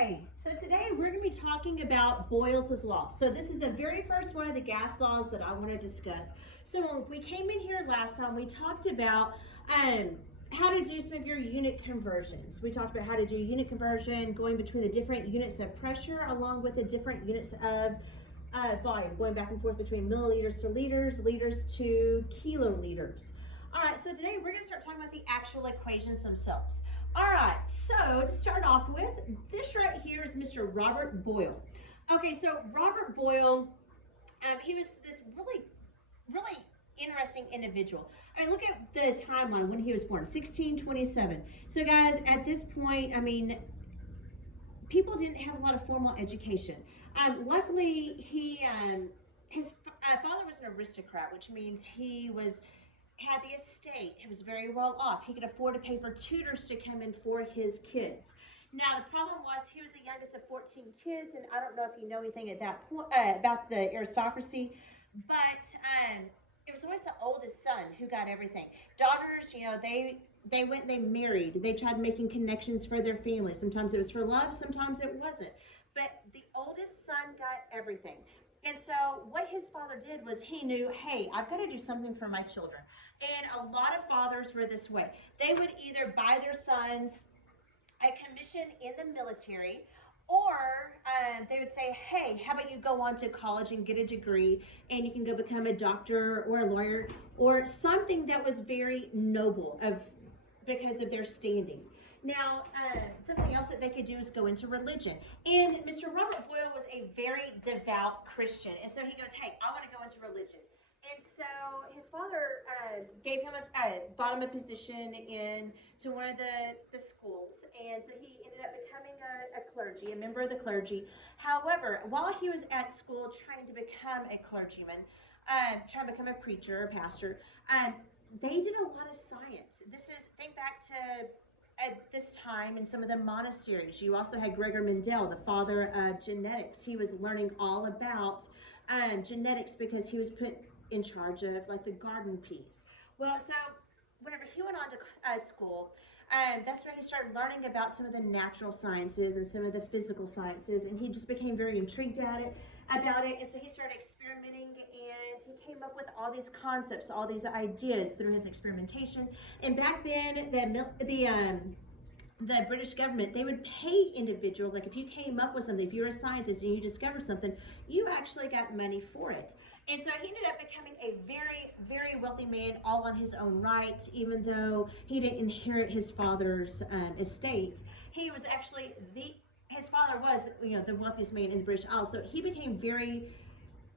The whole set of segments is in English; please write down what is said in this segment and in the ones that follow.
Okay, so today we're going to be talking about Boyle's law. So this is the very first one of the gas laws that I want to discuss. So when we came in here last time, we talked about how to do some of your unit conversions. We talked about how to do unit conversion, going between the different units of pressure along with the different units of volume, going back and forth between milliliters to liters, liters to kiloliters. All right, so today we're going to start talking about the actual equations themselves. All right, so to start off with, this right here is Mr. Robert Boyle. Okay, so Robert Boyle, he was this really interesting individual. I mean, look at the timeline when he was born, 1627. So guys, at this point, I mean, people didn't have a lot of formal education. Luckily, his father was an aristocrat, which means he had the estate. He was very well off. He could afford to pay for tutors to come in for his kids. Now, the problem was he was the youngest of 14 kids, and I don't know if you know anything at that point about the aristocracy, but it was always the oldest son who got everything. Daughters, you know, they went and they married. They tried making connections for their family. Sometimes it was for love, sometimes it wasn't. But the oldest son got everything. And so what his father did was he knew, hey, I've got to do something for my children. And a lot of fathers were this way. They would either buy their sons a commission in the military, or they would say, hey, how about you go on to college and get a degree and you can go become a doctor or a lawyer or something that was very noble because of their standing. Now, something else that they could do is go into religion. And Mr. Robert Boyle was a very devout Christian. And so he goes, hey, I want to go into religion. And so his father bought him a position to one of the schools. And so he ended up becoming a member of the clergy. However, while he was at school trying to become a clergyman, trying to become a preacher, a pastor, they did a lot of science. Think back to at this time in some of the monasteries. You also had Gregor Mendel, the father of genetics. He was learning all about genetics because he was put in charge of like the garden peas. Well, so whenever he went on to school, that's where he started learning about some of the natural sciences and some of the physical sciences, and he just became very intrigued about it. And so he started experimenting, and he came up with all these concepts, all these ideas through his experimentation. And back then, the British government, they would pay individuals, like if you came up with something, if you were a scientist and you discovered something, you actually got money for it. And so he ended up becoming a very, very wealthy man all on his own right, even though he didn't inherit his father's estate. He was actually his father was, the wealthiest man in the British Isles. So he became very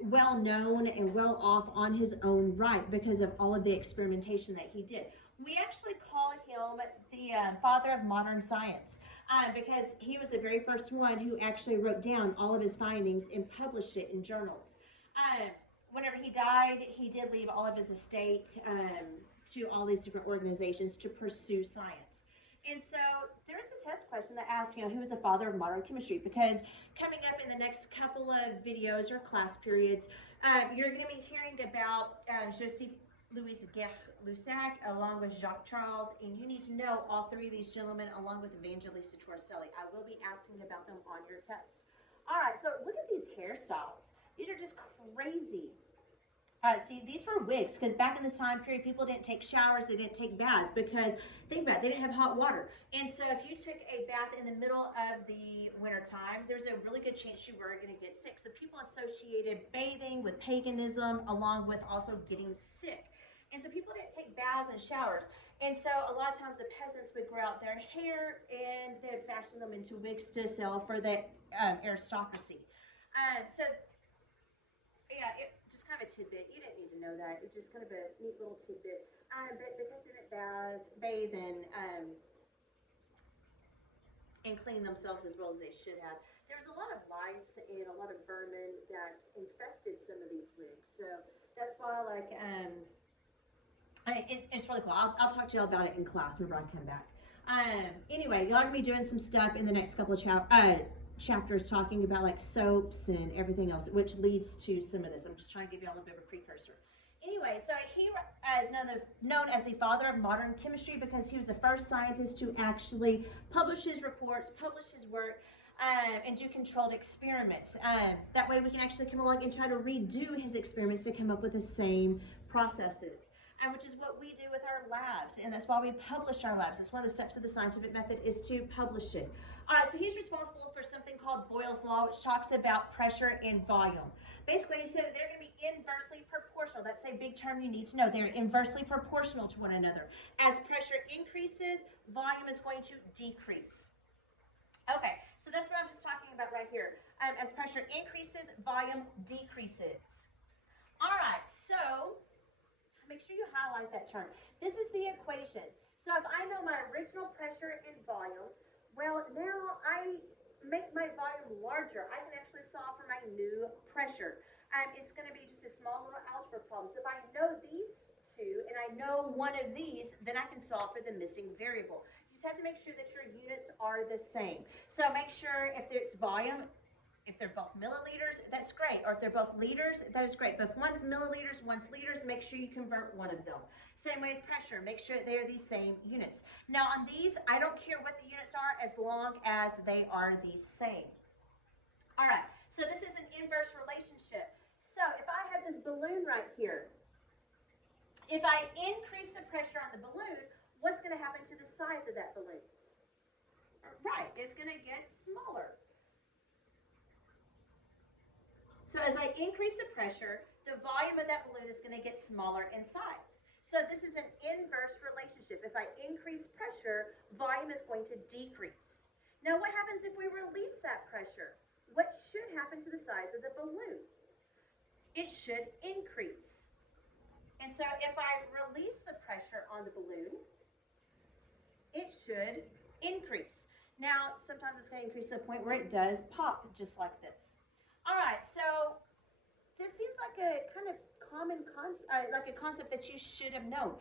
well known and well off on his own right because of all of the experimentation that he did. We actually call him the father of modern science because he was the very first one who actually wrote down all of his findings and published it in journals. Whenever he died, he did leave all of his estate to all these different organizations to pursue science. And so there's a test question that asks, who was the father of modern chemistry? Because coming up in the next couple of videos or class periods, you're going to be hearing about Joseph Louis Lussac along with Jacques Charles, and you need to know all three of these gentlemen along with Evangelista Torricelli. I will be asking about them on your test. All right, so look at these hairstyles. These are just crazy. See, these were wigs because back in this time period, people didn't take showers, they didn't take baths because, think about it, they didn't have hot water. And so if you took a bath in the middle of the winter time, there's a really good chance you were going to get sick. So people associated bathing with paganism along with also getting sick. And so people didn't take baths and showers. And so a lot of times the peasants would grow out their hair and they'd fashion them into wigs to sell for the aristocracy. Just kind of a tidbit. You didn't need to know that. It's just kind of a neat little tidbit. But because they didn't bathe and clean themselves as well as they should have, there was a lot of lice and a lot of vermin that infested some of these wigs. So that's why, it's really cool. I'll talk to y'all about it in class whenever I come back. Anyway, y'all are going to be doing some stuff in the next couple of chapters talking about like soaps and everything else, which leads to some of this. I'm just trying to give you all a bit of a precursor. Anyway, so he is known as the father of modern chemistry because he was the first scientist to actually publish his reports, publish his work, and do controlled experiments. That way we can actually come along and try to redo his experiments to come up with the same processes. Which is what we do with our labs, and that's why we publish our labs. That's one of the steps of the scientific method, is to publish it. All right, so he's responsible for something called Boyle's law, which talks about pressure and volume. Basically, he said that they're going to be inversely proportional. That's a big term you need to know. They're inversely proportional to one another. As pressure increases, volume is going to decrease. Okay, so that's what I'm just talking about right here. As pressure increases, volume decreases. All right, so make sure you highlight that term. This is the equation. So if I know my original pressure and volume, well, now I make my volume larger. I can actually solve for my new pressure. It's going to be just a small little algebra problem. So if I know these two and I know one of these, then I can solve for the missing variable. You just have to make sure that your units are the same. So make sure if there's volume, if they're both milliliters, that's great. Or if they're both liters, that is great. But if one's milliliters, one's liters, make sure you convert one of them. Same way with pressure, make sure they're the same units. Now on these, I don't care what the units are as long as they are the same. All right, so this is an inverse relationship. So if I have this balloon right here, if I increase the pressure on the balloon, what's going to happen to the size of that balloon? Right, it's going to get smaller. So as I increase the pressure, the volume of that balloon is going to get smaller in size. So this is an inverse relationship. If I increase pressure, volume is going to decrease. Now what happens if we release that pressure? What should happen to the size of the balloon? It should increase. And so if I release the pressure on the balloon, it should increase. Now sometimes it's going to increase to the point where it does pop, just like this. All right, so this seems like a kind of common concept, like a concept that you should have known.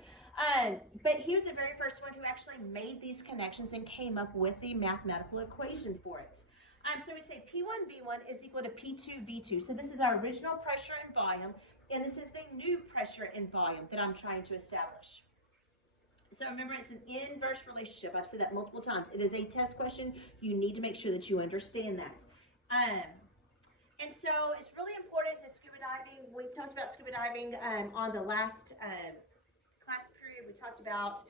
But he was the very first one who actually made these connections and came up with the mathematical equation for it. So we say P1 V1 is equal to P2 V2. So this is our original pressure and volume, and this is the new pressure and volume that I'm trying to establish. So remember, it's an inverse relationship. I've said that multiple times. It is a test question. You need to make sure that you understand that. And so it's really important to scuba diving. We talked about scuba diving on the last class period. We talked about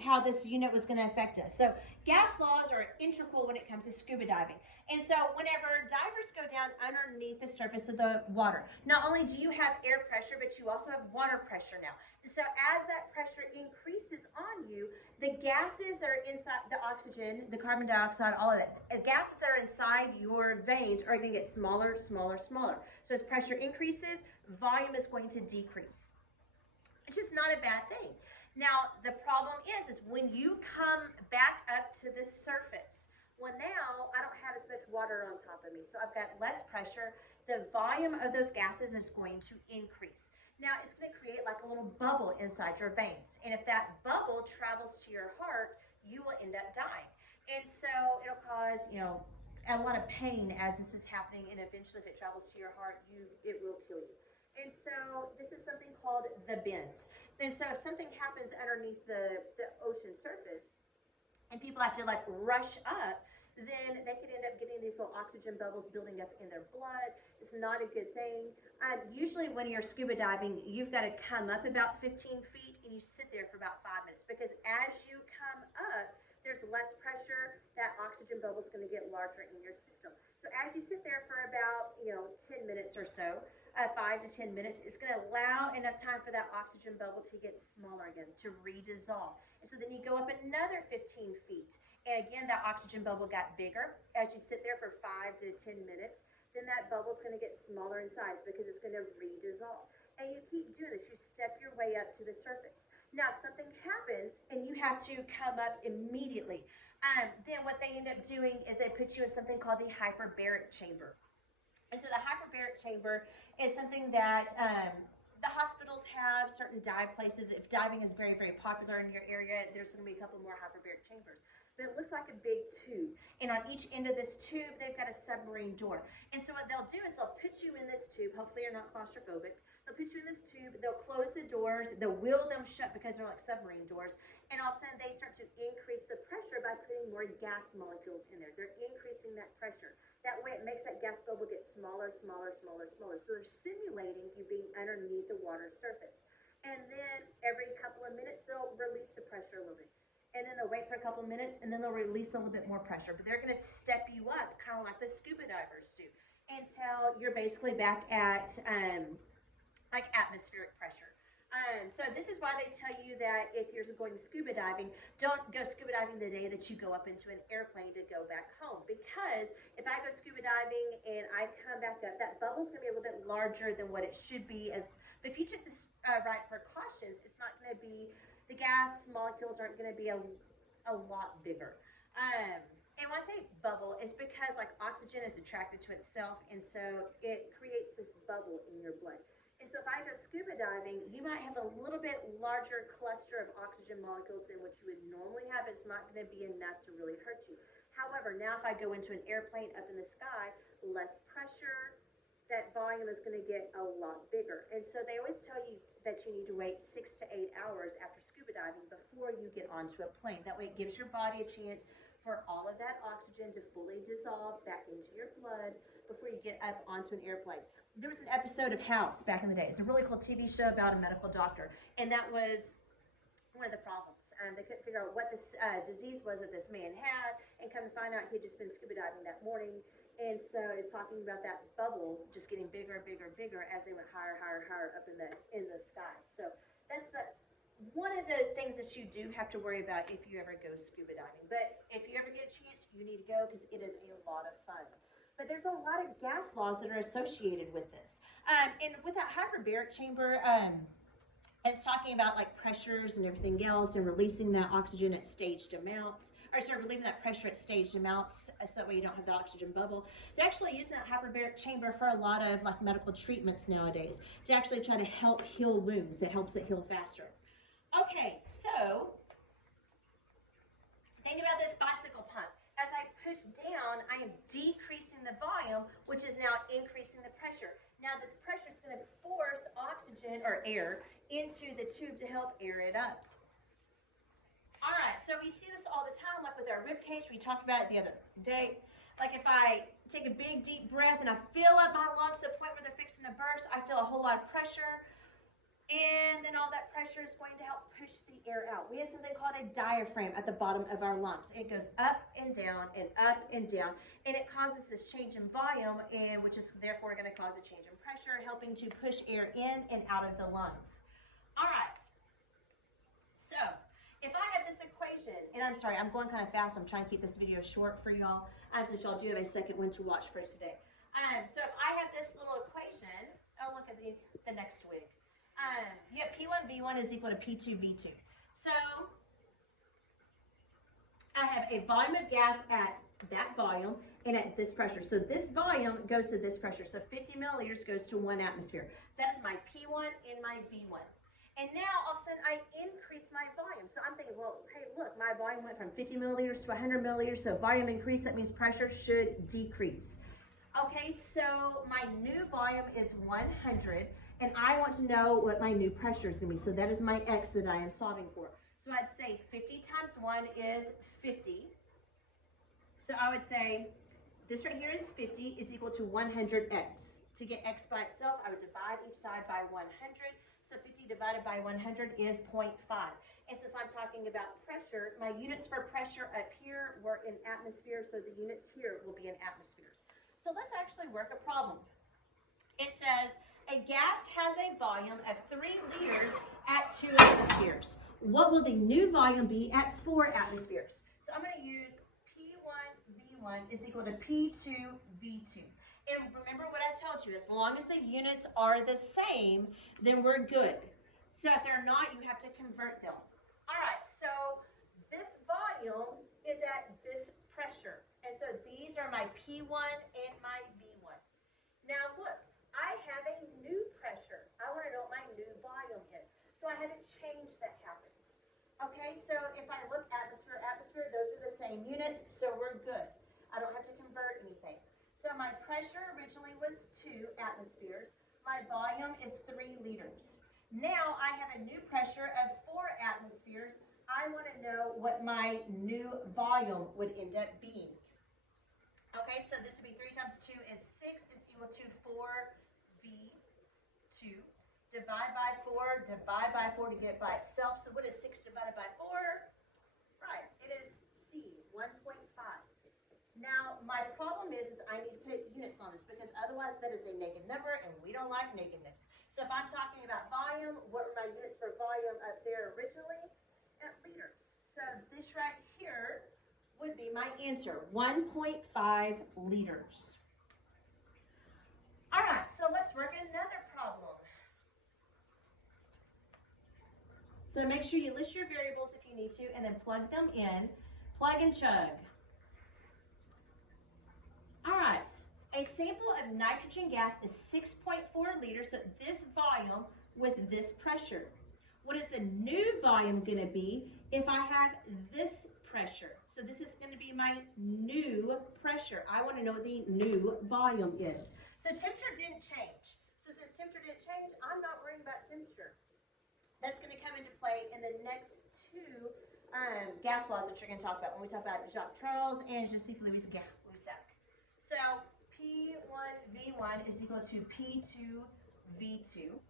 how this unit was going to affect us. So gas laws are integral when it comes to scuba diving. And so whenever divers go down underneath the surface of the water, not only do you have air pressure, but you also have water pressure now. And so as that pressure increases on you, the gases that are inside, the oxygen, the carbon dioxide, all of that, the gases that are inside your veins are going to get smaller, smaller, smaller. So as pressure increases, volume is going to decrease. It's just not a bad thing. Now, the problem is when you come back up to the surface, well, now I don't have as much water on top of me, so I've got less pressure. The volume of those gases is going to increase. Now, it's going to create like a little bubble inside your veins. And if that bubble travels to your heart, you will end up dying. And so it'll cause, a lot of pain as this is happening. And eventually, if it travels to your heart, it will kill you. And so this is something called the bends. And so if something happens underneath the ocean surface and people have to like rush up, then they could end up getting these little oxygen bubbles building up in their blood. It's not a good thing. Usually when you're scuba diving, you've got to come up about 15 feet and you sit there for about 5 minutes, because as you come up, there's less pressure. That oxygen bubble is going to get larger in your system. So as you sit there for about 10 minutes or so, 5 to 10 minutes, it's going to allow enough time for that oxygen bubble to get smaller again, to redissolve. And so then you go up another 15 feet. And again, that oxygen bubble got bigger. As you sit there for 5 to 10 minutes, then that bubble is going to get smaller in size because it's going to redissolve. And you keep doing this. You step your way up to the surface. Now, if something happens and you have to come up immediately, then what they end up doing is they put you in something called the hyperbaric chamber. And so the hyperbaric chamber is something that the hospitals have, certain dive places. If diving is very, very popular in your area, there's going to be a couple more hyperbaric chambers. But it looks like a big tube. And on each end of this tube, they've got a submarine door. And so what they'll do is they'll put you in this tube. Hopefully you're not claustrophobic. They'll put you in this tube. They'll close the doors. They'll wheel them shut because they're like submarine doors. And all of a sudden they start to increase the pressure by putting more gas molecules in there. They're increasing that pressure. That way it makes that gas bubble get smaller, smaller, smaller, smaller. So they're simulating you being underneath the water surface. And then every couple of minutes they'll release the pressure a little bit. And then they'll wait for a couple of minutes and then they'll release a little bit more pressure. But they're gonna step you up, kind of like the scuba divers do, until you're basically back at like atmospheric pressure. So this is why they tell you that if you're going scuba diving, don't go scuba diving the day that you go up into an airplane to go back home. Because if I go scuba diving and I come back up, that bubble's going to be a little bit larger than what it should be. But if you took the right precautions, it's not going to be, the gas molecules aren't going to be a lot bigger. And when I say bubble, it's because like oxygen is attracted to itself, and so it creates this bubble in your blood. And so if I go scuba diving, you might have a little bit larger cluster of oxygen molecules than what you would normally have. It's not going to be enough to really hurt you. However, now if I go into an airplane up in the sky, less pressure, that volume is going to get a lot bigger. And so they always tell you that you need to wait 6 to 8 hours after scuba diving before you get onto a plane. That way it gives your body a chance for all of that oxygen to fully dissolve back into your blood before you get up onto an airplane. There was an episode of House back in the day. It's a really cool TV show about a medical doctor, and that was one of the problems. They couldn't figure out what this disease was that this man had, and come to find out he'd just been scuba diving that morning. And so it's talking about that bubble just getting bigger and bigger and bigger as they went higher, higher, higher up in the sky. So that's one of the things that you do have to worry about if you ever go scuba diving. But if you ever get a chance, you need to go because it is a lot of fun. But there's a lot of gas laws that are associated with this. And with that hyperbaric chamber, it's talking about like pressures and everything else and releasing that oxygen at staged amounts. Or sorry, relieving that pressure at staged amounts so that way you don't have the oxygen bubble. They're actually using that hyperbaric chamber for a lot of like medical treatments nowadays to actually try to help heal wounds. It helps it heal faster. Okay, so think about this bicycle pump. As I push down, I am decreasing the volume, which is now increasing the pressure. Now this pressure is going to force oxygen or air into the tube to help air it up. All right, so we see this all the time, like with our rib cage. We talked about it the other day. Like if I take a big deep breath and I fill up my lungs to the point where they're fixing to burst, I feel a whole lot of pressure. And then all that pressure is going to help push the air out. We have something called a diaphragm at the bottom of our lungs. It goes up and down and up and down, and it causes this change in volume, and which is therefore going to cause a change in pressure, helping to push air in and out of the lungs. All right. So if I have this equation, and I'm sorry, I'm going kind of fast. I'm trying to keep this video short for y'all, since y'all do have a second one to watch for today. So if I have this little equation, oh, look at the next wig. You have P1V1 is equal to P2V2. So I have a volume of gas at that volume and at this pressure. So this volume goes to this pressure. So 50 milliliters goes to 1 atmosphere. That is my P1 and my V1. And now all of a sudden I increase my volume. So I'm thinking, well, hey, look, my volume went from 50 milliliters to 100 milliliters. So volume increase, that means pressure should decrease. Okay, so my new volume is 100. And I want to know what my new pressure is going to be. So that is my X that I am solving for. So I'd say 50 times 1 is 50. So I would say this right here is 50 is equal to 100X. To get X by itself, I would divide each side by 100. So 50 divided by 100 is 0.5. And since I'm talking about pressure, my units for pressure up here were in atmospheres. So the units here will be in atmospheres. So let's actually work a problem. It says, a gas has a volume of 3 liters at 2 atmospheres. What will the new volume be at 4 atmospheres? So I'm going to use P1V1 is equal to P2V2. And remember what I told you, as long as the units are the same, then we're good. So if they're not, you have to convert them. All right, so this volume is at this pressure. And so these are my P1 and my V1. Now look. I have a new pressure. I want to know what my new volume is. So I had to change that happens. Okay, so if I look atmosphere, atmosphere, those are the same units, so we're good. I don't have to convert anything. So my pressure originally was 2 atmospheres. My volume is 3 liters. Now I have a new pressure of 4 atmospheres. I want to know what my new volume would end up being. Okay, so this would be 3 times 2 is 6 is equal to 4V2. Divide by 4 to get it by itself. So what is 6 divided by 4? Right, it is C, 1.5. Now, my problem is I need to put units on this because otherwise that is a negative number and we don't like negativeness. So if I'm talking about volume, what were my units for volume up there originally? At liters. So this right here would be my answer, 1.5 liters. All right, so let's work another problem. So make sure you list your variables if you need to and then plug them in. Plug and chug. All right, a sample of nitrogen gas is 6.4 liters, so this volume with this pressure. What is the new volume going to be if I have this pressure? So this is going to be my new pressure. I want to know what the new volume is. So temperature didn't change. So since temperature didn't change, I'm not worrying about temperature. That's going to come into play in the next two gas laws that you're going to talk about when we talk about Jacques Charles and Joseph-Louis Gaussac. So P1V1 is equal to P2V2.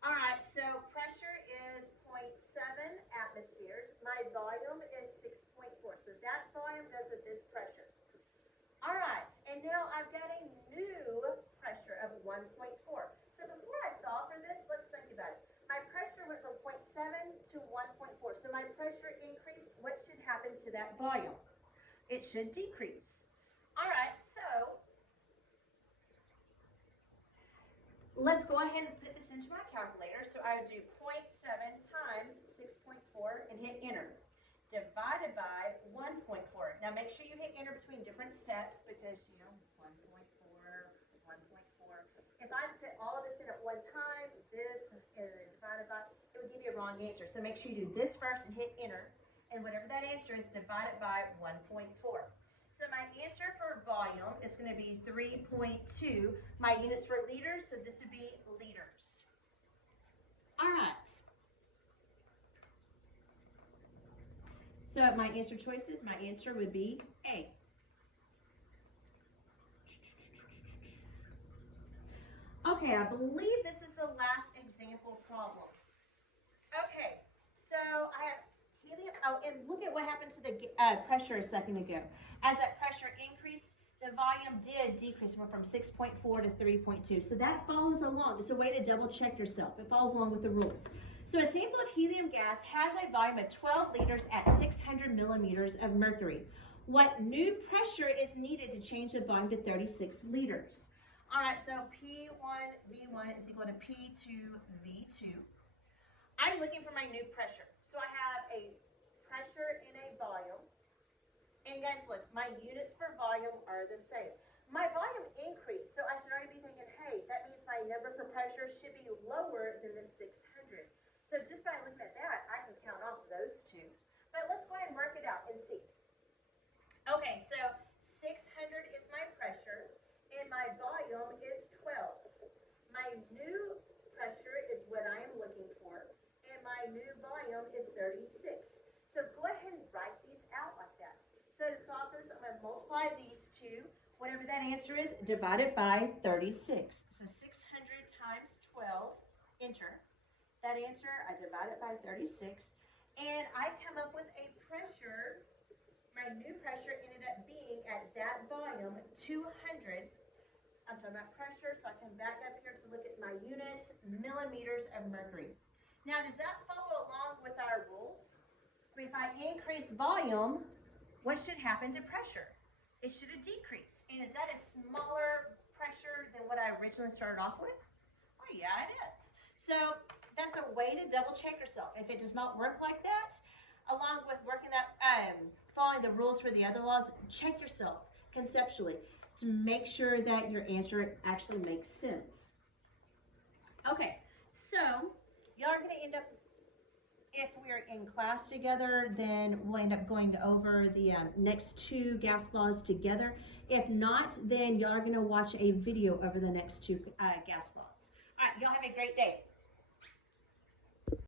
All right, so pressure is 0.7 atmospheres. My volume is 6.4. So that volume goes with this pressure. All right, and now I've got a new pressure of 1.4. So before I solve for this, let's think about it. My pressure went from 0.7 to 1.4. So my pressure increased. What should happen to that volume? It should decrease. All right, so let's go ahead and put this into my calculator. So I would do 0.7 times 6.4 and hit enter. Divided by 1.4. Now make sure you hit enter between different steps because, 1.4, 1.4. If I put all of this in at one time, this and then divided by, it would give you a wrong answer. So make sure you do this first and hit enter. And whatever that answer is, divide it by 1.4. So my answer for volume is going to be 3.2. My units for liters, so this would be liters. All right. So my answer choices, my answer would be A. Okay, I believe this is the last example problem. Okay, so I have helium. Oh, and look at what happened to the pressure a second ago. As that pressure increased, the volume did decrease. Went from 6.4 to 3.2. So that follows along. It's a way to double check yourself. It follows along with the rules. So a sample of helium gas has a volume of 12 liters at 600 millimeters of mercury. What new pressure is needed to change the volume to 36 liters? All right, so P1V1 is equal to P2V2. I'm looking for my new pressure. So I have a pressure in a volume. And guys, look, my units for volume are the same. My volume increased, so I should already be thinking, hey, that means my number for pressure should be lower than the 600. So just by looking at that, I can count off those two. But let's go ahead and work it out and see. Okay, so 600 is my pressure, and my volume is 12. My new pressure is what I am looking for, and my new volume is 36. So go ahead and write these out like that. So to solve this, I'm going to multiply these two. Whatever that answer is, divide it by 36. So 600 times 12, enter. That answer, I divide it by 36. And I come up with a pressure. My new pressure ended up being at that volume, 200. I'm talking about pressure, so I come back up here to look at my units, millimeters of mercury. Now, does that follow along with our rules? If I increase volume, what should happen to pressure? It should have decreased. And is that a smaller pressure than what I originally started off with? Well, yeah, it is. So that's a way to double check yourself. If it does not work like that, along with working that, following the rules for the other laws, check yourself conceptually to make sure that your answer actually makes sense. Okay, so y'all are going to end up, if we're in class together, then we'll end up going over the next two gas laws together. If not, then y'all are going to watch a video over the next two gas laws. All right, y'all have a great day.